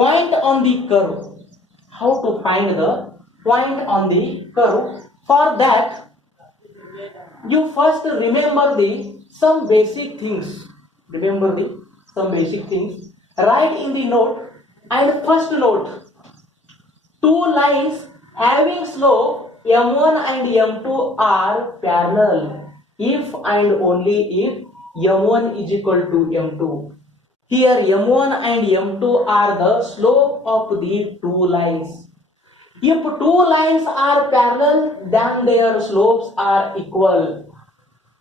point on the curve. How to find the point on the curve? For that, you first remember the some basic things. Remember the some basic things. Write in the note, and first note, two lines having slope m1 and m2 are parallel if and only if m1 is equal to m2. Here m1 and m2 are the slope of the two lines. If two lines are parallel, then their slopes are equal.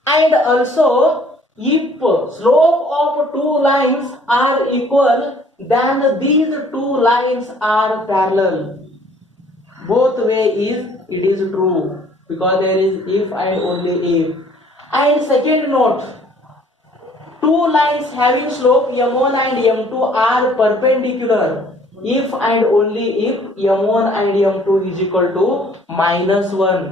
And also, if slope of two lines are equal, then these two lines are parallel. Both way it is true, because there is if and only if. And second note, two lines having slope m1 and m2 are perpendicular if and only if m1 and m2 is equal to -1.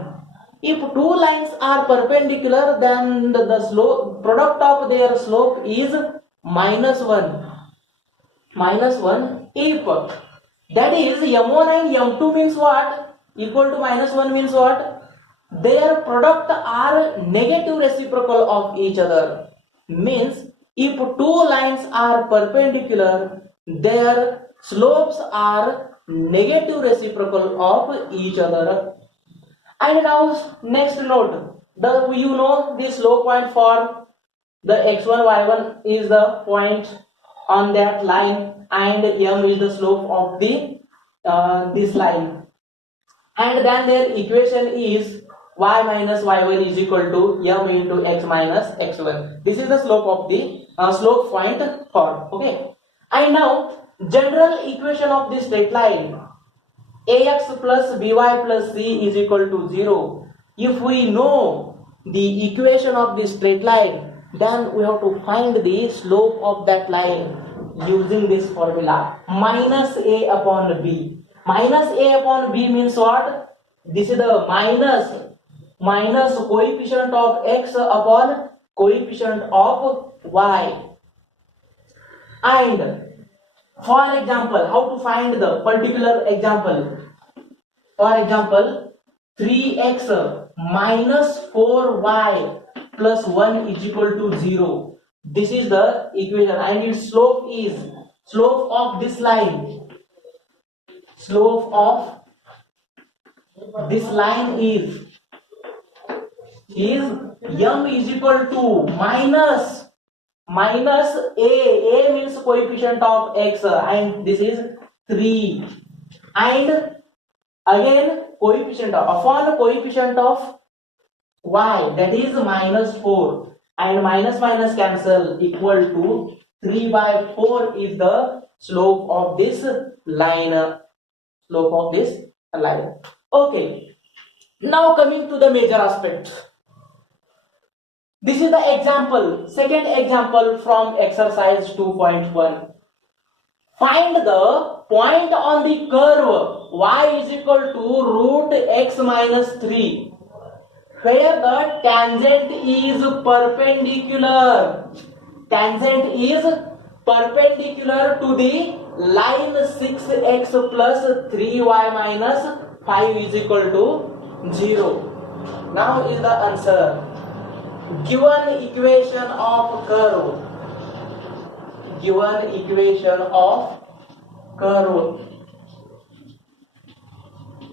If two lines are perpendicular, then the slope product of their slope is -1. If that is m1 and m2 means what? Equal to -1 means what? Their product are negative reciprocal of each other. Means if two lines are perpendicular, their slopes are negative reciprocal of each other. And now next note, you know the slope point for the x1 y1 is the point on that line, and m is the slope of the this line, and then their equation is y minus y1 is equal to m into x minus x1. This is the slope of the slope point form. Okay, and now general equation of the straight line, ax plus by plus c is equal to 0. If we know the equation of the straight line, then we have to find the slope of that line using this formula, minus a upon b. Minus a upon b means what? This is the minus coefficient of x upon coefficient of y. And for example, how to find the particular example? For example, 3x minus 4y plus 1 is equal to 0. This is the equation, and its slope is slope of this line. Slope of this line is m is equal to minus a means coefficient of x, and this is 3, and again coefficient upon coefficient of y, that is minus 4, and minus minus cancel, equal to 3 by 4 is the slope of this line. Okay, now coming to the major aspect. This is the example, second example from exercise 2.1. Find the point on the curve y is equal to root x minus 3, where the tangent is perpendicular. Tangent is perpendicular to the line 6x plus 3y minus 5 is equal to 0. Now is the answer. Given equation of curve,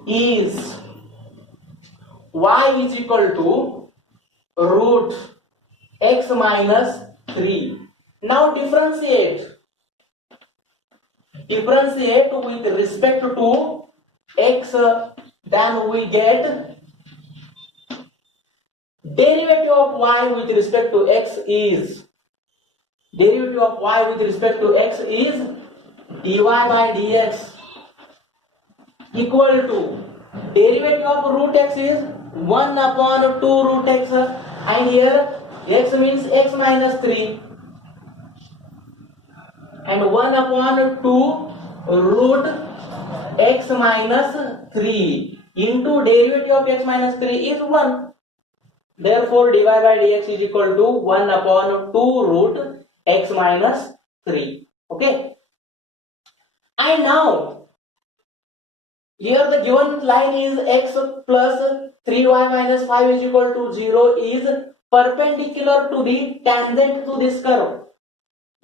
is y is equal to root x minus 3. Now differentiate with respect to x, then we get derivative of y with respect to x is dy by dx equal to derivative of root x is 1 upon 2 root x, and here x means x minus 3, and 1 upon 2 root x minus 3 into derivative of x minus 3 is 1. Therefore, dy by dx is equal to 1 upon 2 root x minus 3. Okay. And now here the given line is x plus 3y minus 5 is equal to 0 is perpendicular to the tangent to this curve.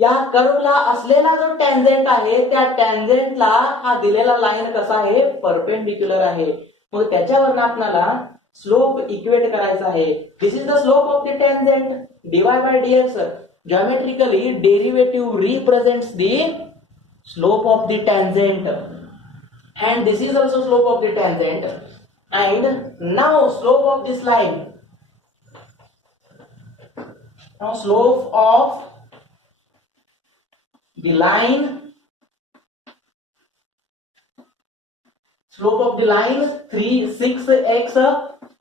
या कर्वला असलेला जो tangent आहे त्या टॅन्जेंटला हा दिलेला line कसा आहे, perpendicular आहे. मग त्याच्यावरून आपल्याला स्लोप इक्वेट करायचा आहे. This is the slope of the tangent dy by dx. Geometrically derivative represents the slope of the tangent and this is also slope of the tangent. And now slope of this line, now slope of the line, slope of the line 6x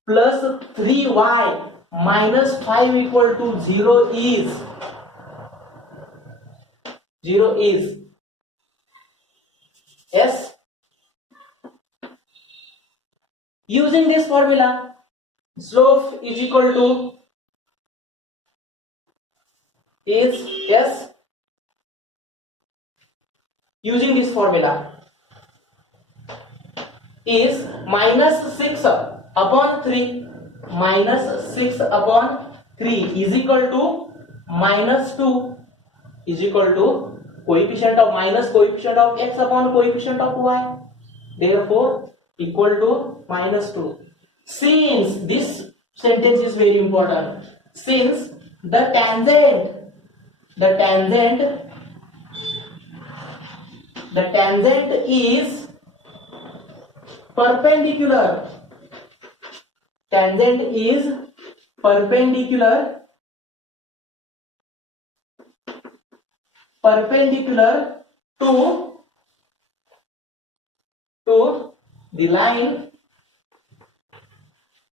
plus 3y minus 5 equal to 0 is yes. Using this formula, slope is equal to is yes. Using this formula is minus 6 upon 3 minus 6 upon 3 is equal to minus 2 is equal to coefficient of minus coefficient of x upon coefficient of y, therefore equal to minus 2. Since this sentence is very important, since the tangent is perpendicular, tangent is perpendicular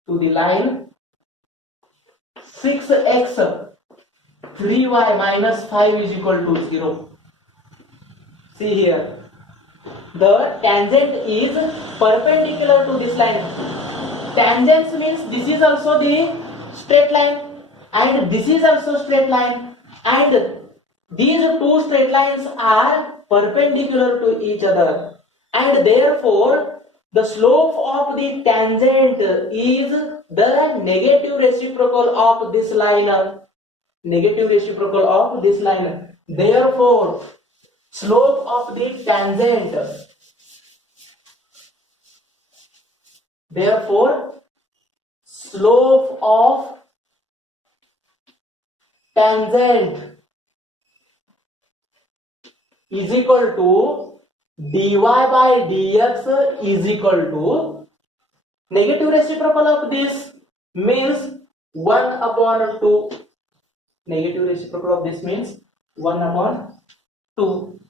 to the line 6x 3y minus 5 is equal to 0. See here, the tangent is perpendicular to this line. Tangents means this is also the straight line and this is also straight line, and these two straight lines are perpendicular to each other, and therefore the slope of the tangent is the negative reciprocal of this line. Therefore slope of the tangent, is equal to dy by dx is equal to negative reciprocal of this means 1 upon 2. Negative reciprocal of this means 1 upon 2.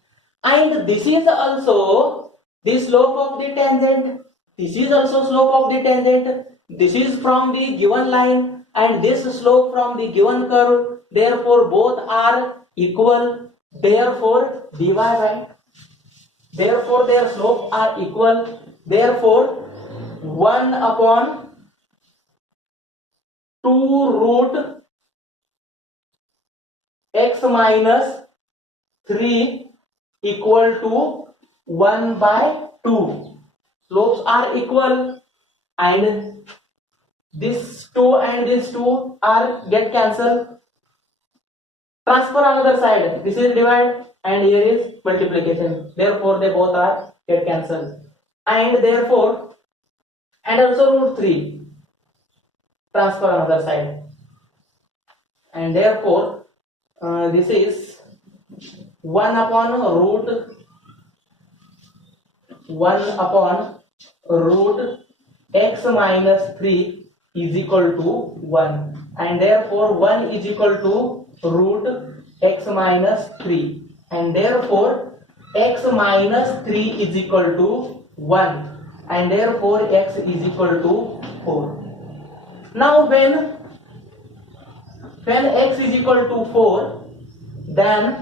And this is also the slope of the tangent. This is also slope of the tangent. This is from the given line and this slope from the given curve. Therefore both are equal. Therefore dy by, therefore their slope are equal. Therefore 1 upon 2 root x minus 3 equal to 1 by 2. Slopes are equal and this 2 and this 2 are get cancelled. Transfer another side. This is divide and here is multiplication. Therefore they both are get cancelled. And therefore, and also root 3. Transfer another side. And therefore this is 1 upon root x minus 3 is equal to 1, and therefore 1 is equal to root x minus 3, and therefore x minus 3 is equal to 1, and therefore x is equal to 4. Now when x is equal to 4, then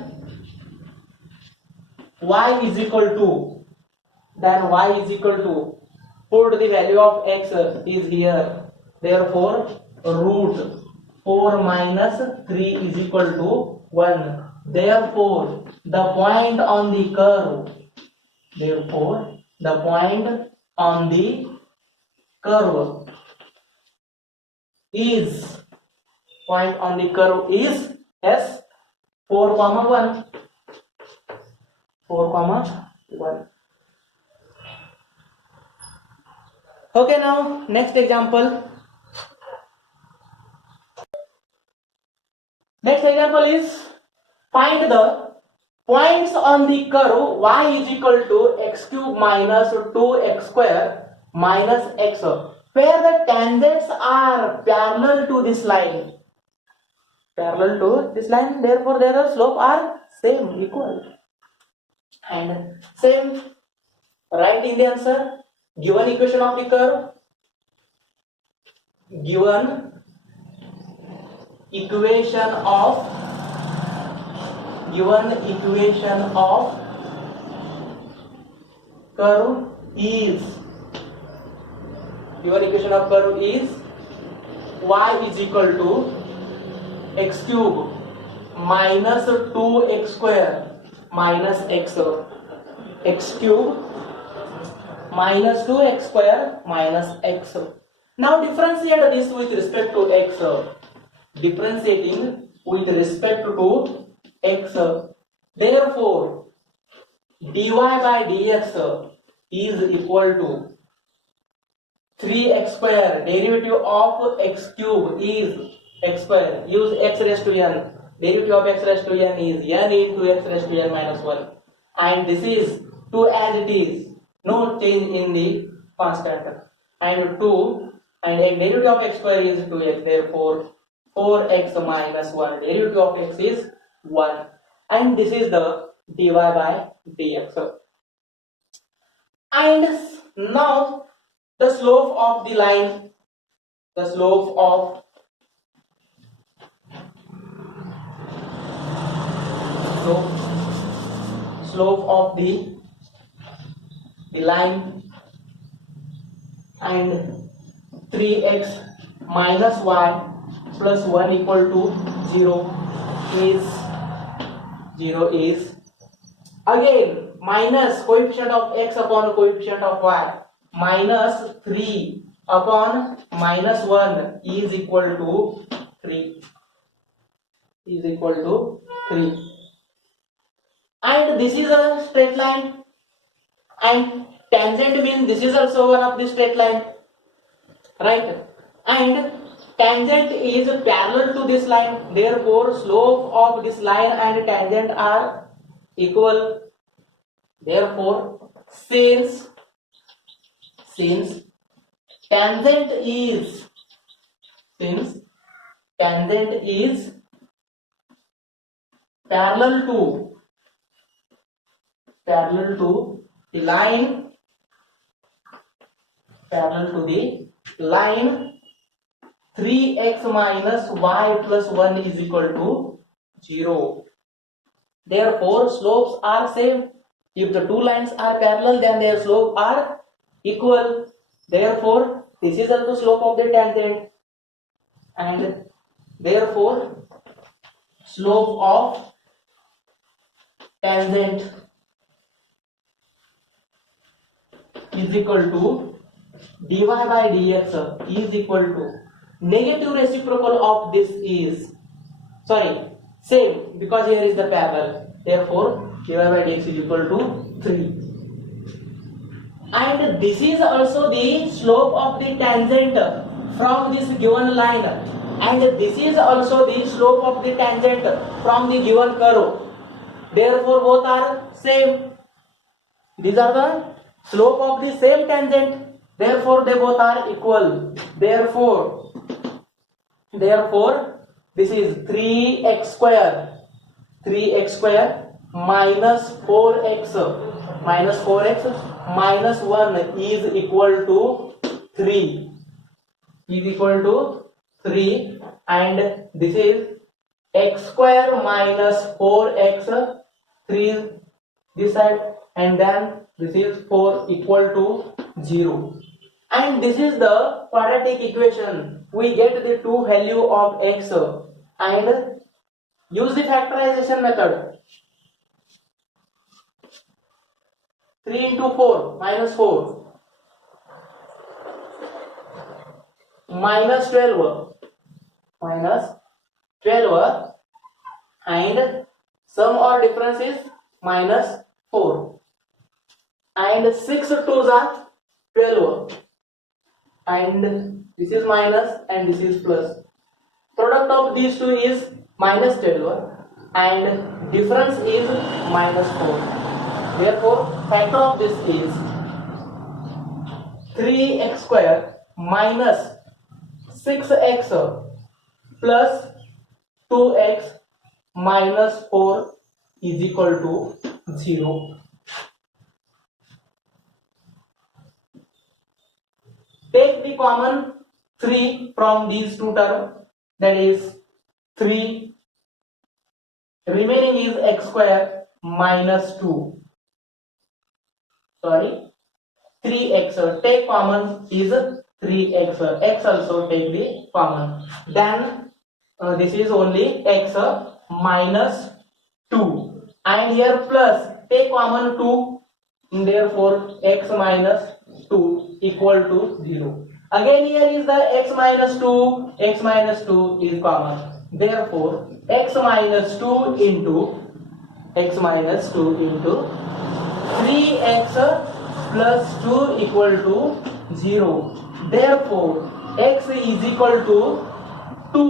y is equal to, put the value of x is here. Therefore root 4 minus 3 is equal to 1. Therefore the point on the curve Therefore, the point on the curve is S 4, 1. 4, 1. Okay, now next example. Next example is find the points on the curve y is equal to x cube minus 2x square minus x, where the tangents are parallel to this line. Therefore their slope are same, equal. And same, write in the answer. Given equation of the curve, given equation of curve is y is equal to x cube minus 2x square minus x, x cube minus 2x square minus x. Now differentiate this with respect to x. Differentiating with respect to x. Therefore, dy by dx is equal to 3x square. Derivative of x cube is x square. Use x raised to n. Derivative of x raised to n is n into x raised to n minus 1. And this is 2 as it is. No change in the constant. And 2 and derivative of x square is 2x. Therefore, 4x minus 1. Derivative of x is 1. And this is the dy by dx. And now the slope of the line, the slope of the line, and 3x minus y plus 1 equal to 0 is again minus coefficient of x upon coefficient of y, minus 3 upon minus 1 is equal to 3. And this is a straight line, and tangent means this is also one of the straight line, right? And tangent is parallel to this line. Therefore, slope of this line and tangent are equal. Therefore, since tangent is parallel to the line, 3x minus y plus 1 is equal to 0. Therefore, slopes are same. If the two lines are parallel, then their slope are equal. Therefore, this is also slope of the tangent, and therefore slope of tangent is equal to dy by dx is equal to negative reciprocal of this is same, because here is the parallel. Therefore, dy by dx is equal to 3. And this is also the slope of the tangent from this given line, and this is also the slope of the tangent from the given curve. Therefore, both are same. These are the slope of the same tangent. Therefore, they both are equal. Therefore, this is 3x square minus 4x minus 1 is equal to 3. And this is x square minus 4x, 3 this side, and then this is 4 equal to 0. And this is the quadratic equation. We get the true value of x and use the factorization method. 3 into 4 minus 4 minus 12 and sum or difference is minus 4 and 6 twos are 12 and this is minus and this is plus. Product of these two is minus 12 and difference is minus 4. Therefore, factor of this is 3x square minus 6x plus 2x minus 4 is equal to 0. Take the common 3 from these two terms, that is 3, remaining is x square minus 2. 3x, take common is 3x, x also take the common. Then this is only x minus 2 and here plus, take common 2, therefore x minus 2 equal to 0. Again here is the x minus 2 is common. Therefore x minus 2 into 3x plus 2 equal to 0. Therefore x is equal to 2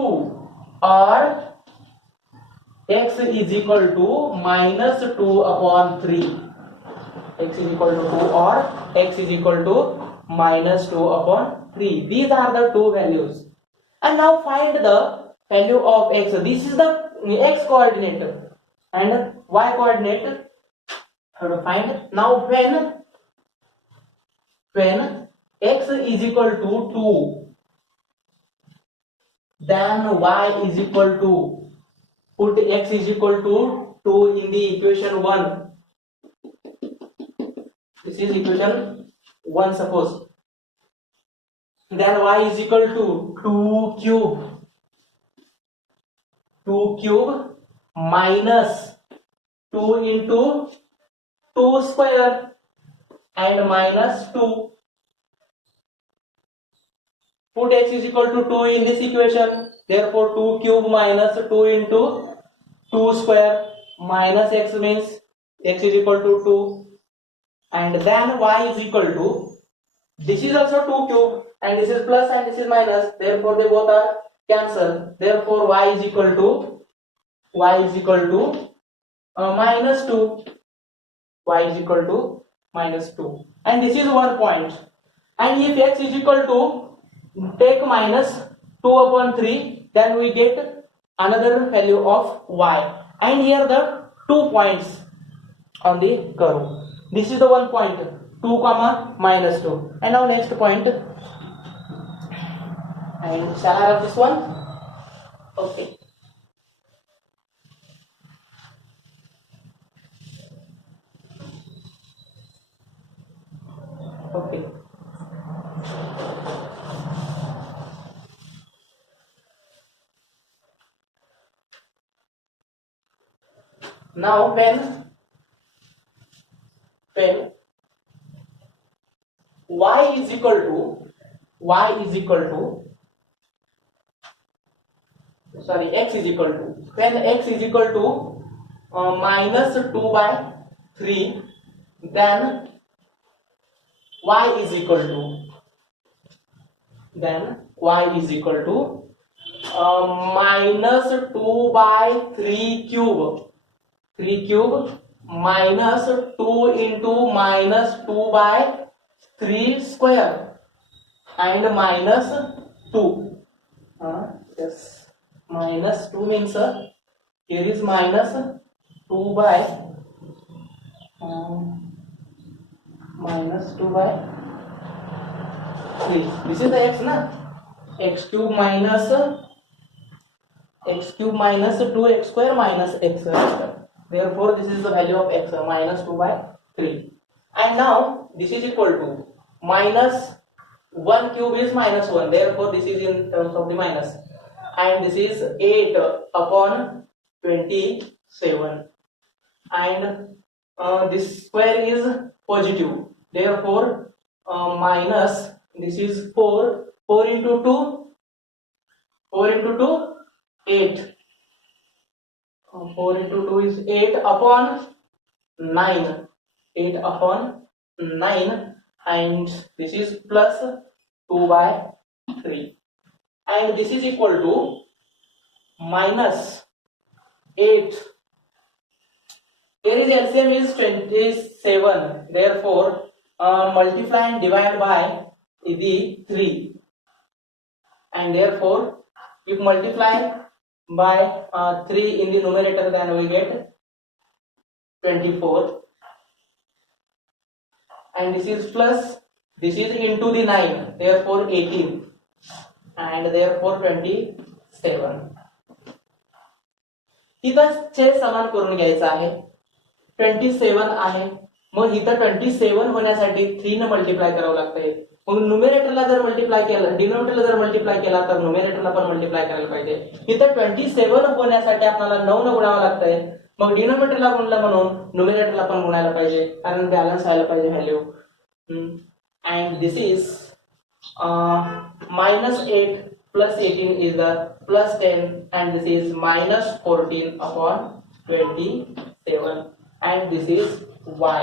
or x is equal to minus 2 upon 3. X is equal to 2 or x is equal to minus 2 upon 3. These are the two values. And now find the value of x. This is the x coordinate and y coordinate. How to find? Now when x is equal to 2, then y is equal to, put x is equal to 2 in the equation 1. This is equation 1 suppose. Then y is equal to 2 cube minus 2 into 2 square and minus 2. Put x is equal to 2 in this equation. Therefore 2 cube minus 2 into 2 square minus x means x is equal to 2. And then y is equal to, this is also 2 cube and this is plus and this is minus, therefore they both are cancelled. Therefore y is equal to minus 2. Y is equal to minus 2 and this is 1 point. And if x is equal to, take minus 2 upon 3, then we get another value of y. And here the 2 points on the curve. This is the 1 point, 2 comma minus 2. And now next point. And shall I have this one? Okay. Okay. Now when y is equal to x is equal to, when x is equal to minus 2 by 3, then y is equal to minus 2 by 3 cube minus 2 into minus 2 by 3 square and minus 2. Yes, minus 2 means here is minus 2 by minus 2 by 3. This is the x na, x cube minus 2x square minus x square. Therefore this is the value of x, minus 2 by 3. And now this is equal to minus 1 cube is minus 1, therefore this is in terms of the minus, and this is 8 upon 27, and this square is positive. Therefore, minus, this is 4. 4 into 2, 4 into 2, 8. 4 into 2 is 8 upon 9. 8 upon 9, and this is plus 2 by 3. And this is equal to minus 8. Here is LCM is 27. Therefore, multiply and divide by the 3. And therefore, if multiply by 3 in the numerator, then we get 24. And this is plus, this is into the 9. Therefore, 18. And therefore, 27. इथं 6 समान करून घ्यायचं आहे. 27 आहे, मग इथं 27 होण्यासाठी 3 ने multiply करावं लागतंय. मग न्यूमरेटरला जर मल्टिप्लाय केलं, डिनोमिनेटरला जर मल्टिप्लाय केला तर न्यूमरेटरला पण मल्टिप्लाय करायला पाहिजे. इथं 27 होण्यासाठी आपल्याला 9 ने गुणावं लागतंय. मग डिनोमिनेटरला गुणलं म्हणून न्यूमरेटरला पण गुणायला पाहिजे, कारण बॅलन्स व्हायला पाहिजे value. And this is -8 plus 18 is the plus 10, and this is minus 14 upon 27, and this is y.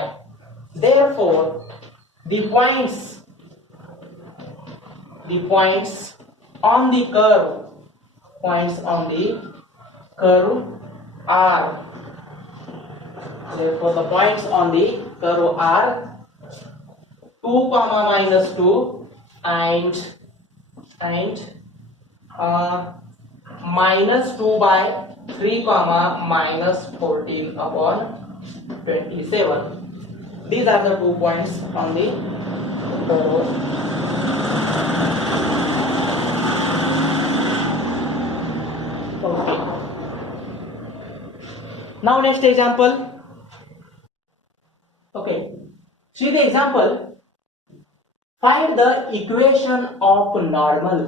Therefore, the points on the curve are, therefore the points on the curve are 2, -2 and -2 by 3, -14 upon 27. These are the 2 points on the curve. Okay. Now next example. Okay. See the example. Find the equation of normal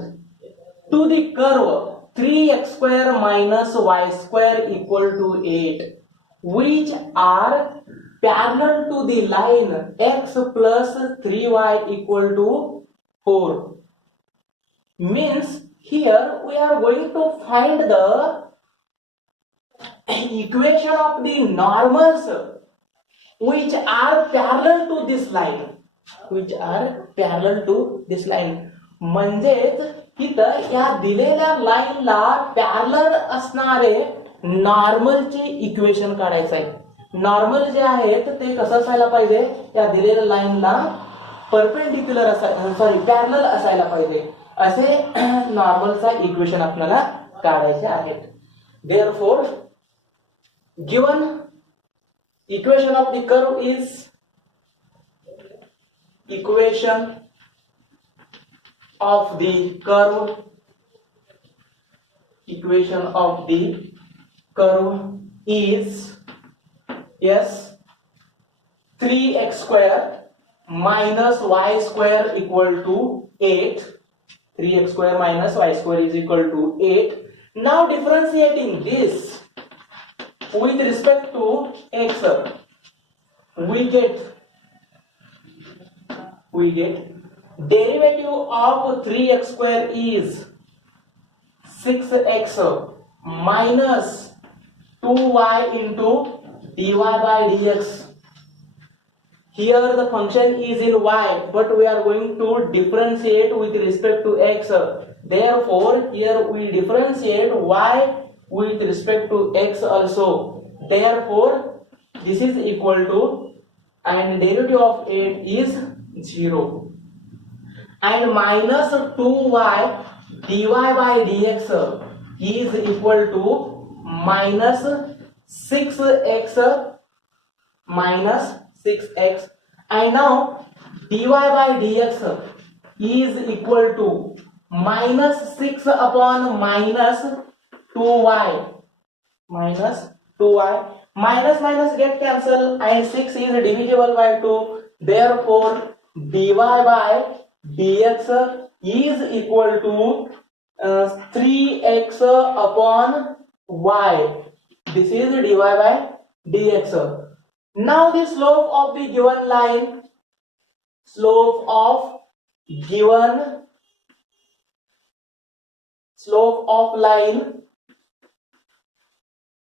to the curve 3x square minus y square equal to 8, which are parallel to the line x plus 3y equal to 4. Means here we are going to find the equation of the normals which are parallel to this line. म्हणजेच इथं या दिलेल्या लाईनला parallel असणारे नॉर्मलचे equation काढायचं आहे. Normal जे आहेत ते कसं असायला पाहिजे, या दिलेल्या लाईनला परपेंडिक्युलर पॅरलल असायला पाहिजे. असे नॉर्मलचा इक्वेशन आपल्याला काढायचे आहेत. Therefore given equation of the curve is equation of the curve is yes 3x square minus y square equal to 8. 3x square minus y square is equal to 8. Now differentiating this with respect to x, we get derivative of 3x square is 6x minus 2y into dy by dx. Here the function is in y, but we are going to differentiate with respect to x. Therefore, here we differentiate y with respect to x also. Therefore, this is equal to, and derivative of 8 is 0, and minus 2y dy by dx is equal to minus 6x minus 6x, and now dy by dx is equal to minus 6 upon minus 2y, minus get cancel, and 6 is divisible by 2. Therefore, dy by dx is equal to 3x upon y. This is dy by dx. Now the slope of the given line, slope of given slope of line,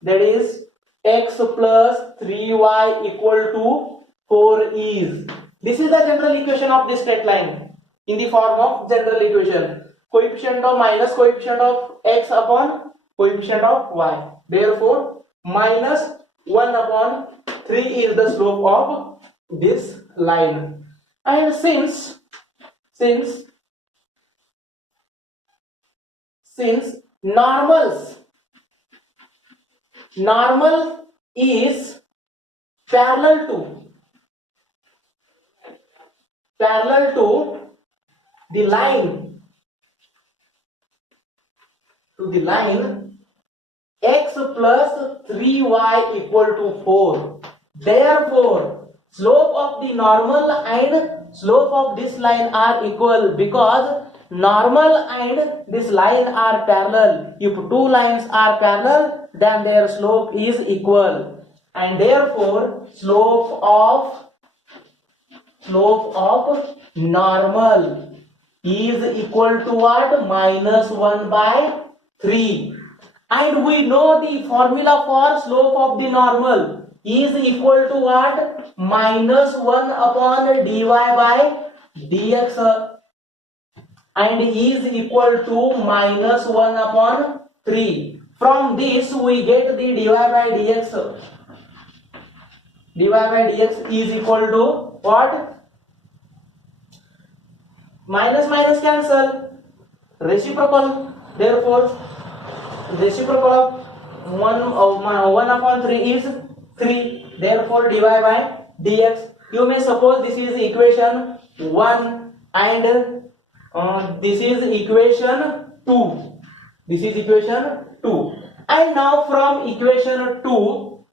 that is x plus 3y equal to 4 is. This is the general equation of this straight line in the form of general equation. Coefficient of minus coefficient of x upon coefficient of y. Therefore, minus 1 upon 3 is the slope of this line. And since normal is parallel to the line x plus 3y equal to 4. Therefore, slope of the normal and slope of this line are equal, because normal and this line are parallel. If two lines are parallel, then their slope is equal, and therefore slope of normal is equal to what? Minus 1 by 3. And we know the formula for slope of the normal is equal to what? Minus 1 upon dy by dx, and is equal to minus 1 upon 3. From this we get the dy by dx. Dy by dx is equal to what? Minus minus cancel, reciprocal. Therefore, reciprocal of 1 upon 3 is 3. Therefore, dy by dx. You may suppose this is equation 1 and this is equation 2. This is equation 2. And now from equation 2,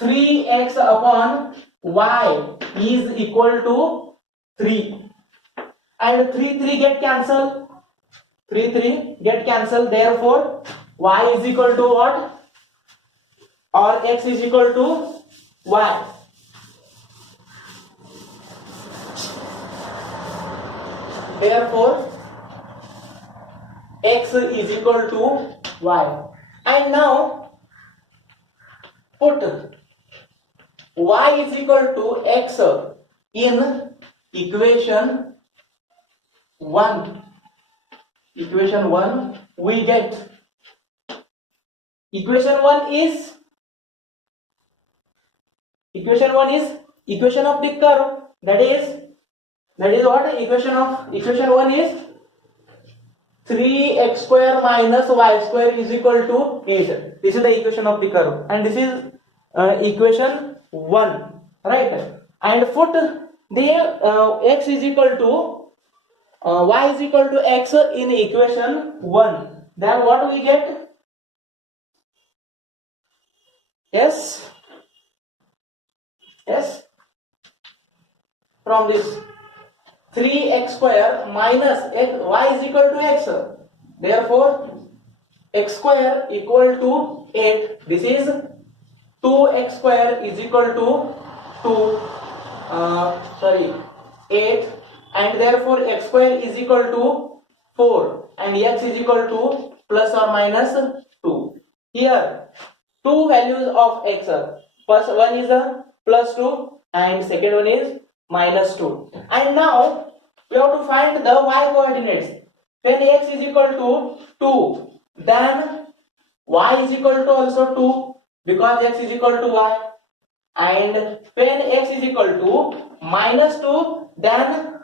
3x upon y is equal to 3. And 3 get cancelled. 3 get cancelled. Therefore, y is equal to what? Or x is equal to y. Therefore, x is equal to y. And now put y is equal to x in equation 1. Equation 1 we get equation 1 is equation of the curve, that is what? Equation 1 is 3x square minus y square is equal to 8. This is the equation of the curve, and this is equation 1, right? And put the x is equal to y is equal to x in equation 1. Then what we get? Yes, from this 3x square minus y is equal to x. Therefore, x square equal to 8. This is 2x square is equal to 8, and therefore x square is equal to 4, and x is equal to plus or minus 2. Here, two values of x. First one is plus 2 and second one is minus 2. And now we have to find the y coordinates. When x is equal to 2, then y is equal to also 2, because x is equal to y. And when x is equal to minus 2, then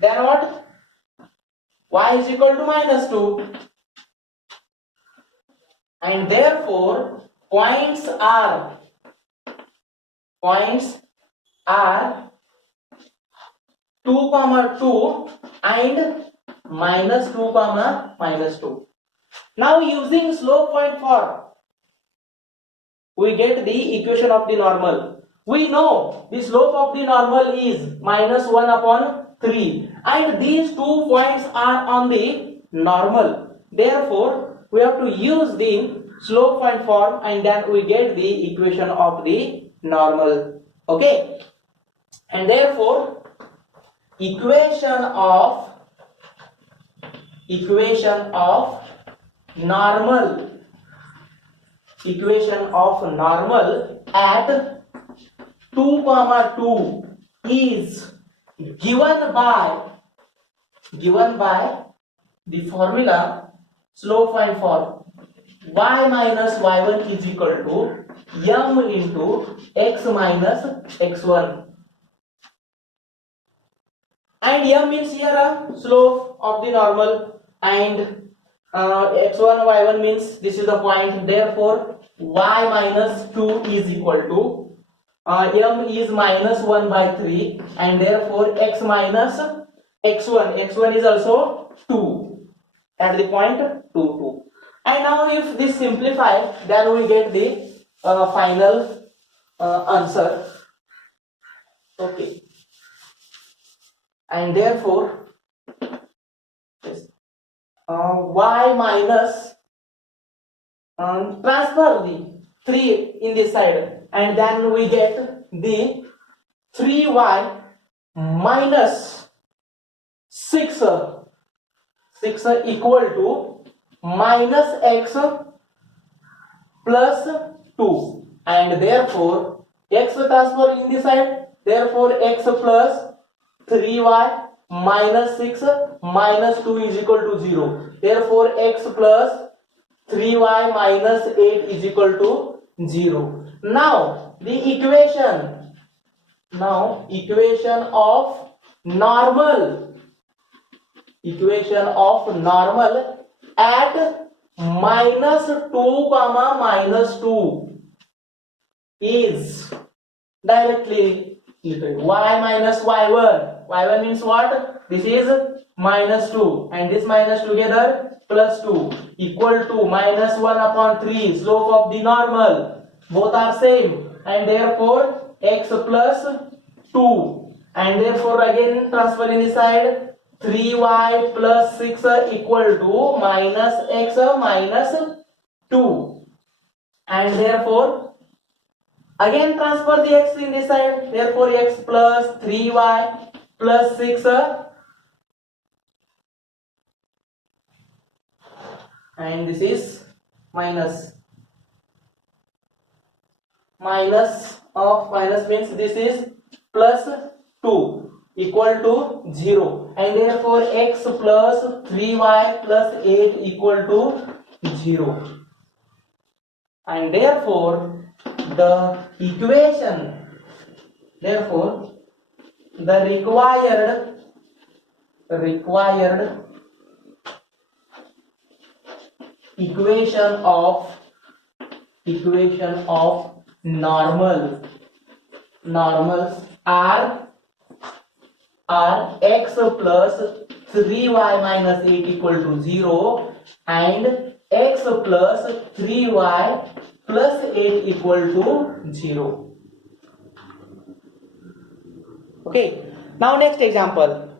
what? Y is equal to minus 2. And therefore points are 2, 2 and minus 2, minus 2. Now using slope point form, we get the equation of the normal. We know the slope of the normal is minus 1 upon 3, and these 2 points are on the normal. Therefore, we have to use the slope point form, and then we get the equation of the normal. Okay, and therefore equation of normal at 2 comma 2 is given by the formula slope point form y minus y1 is equal to m into x minus x1, and m means here slope of the normal, and x1 y1 means this is the point. Therefore y minus 2 is equal to m is minus 1 by 3, and therefore x minus x1 is also 2 at the point 2 2. And now if this simplify, then we get the final answer. Okay, and therefore y minus transfer the 3 in this side, and then we get the 3y minus 6 equal to minus x plus 2, and therefore x transfer in this side, therefore x plus 3y minus 6 minus 2 is equal to 0, therefore x plus 3y minus 8 is equal to 0. Now the equation of normal at minus 2 comma minus 2 is directly y minus y1 means what? This is minus 2 and this minus together plus 2 equal to minus 1 upon 3 slope of the normal, both are same, and therefore x plus 2, and therefore again transfer inside 3y plus 6 equal to minus x minus 2, and therefore again transfer the x in this side, therefore x plus 3y plus 6 and this is minus means this is plus 2 equal to 0, and therefore x plus 3y plus 8 equal to 0, and therefore the equation, therefore the required equation of normals are x plus 3y minus 8 equal to 0 and x plus 3y plus 8 equal to 0. Okay, now next example.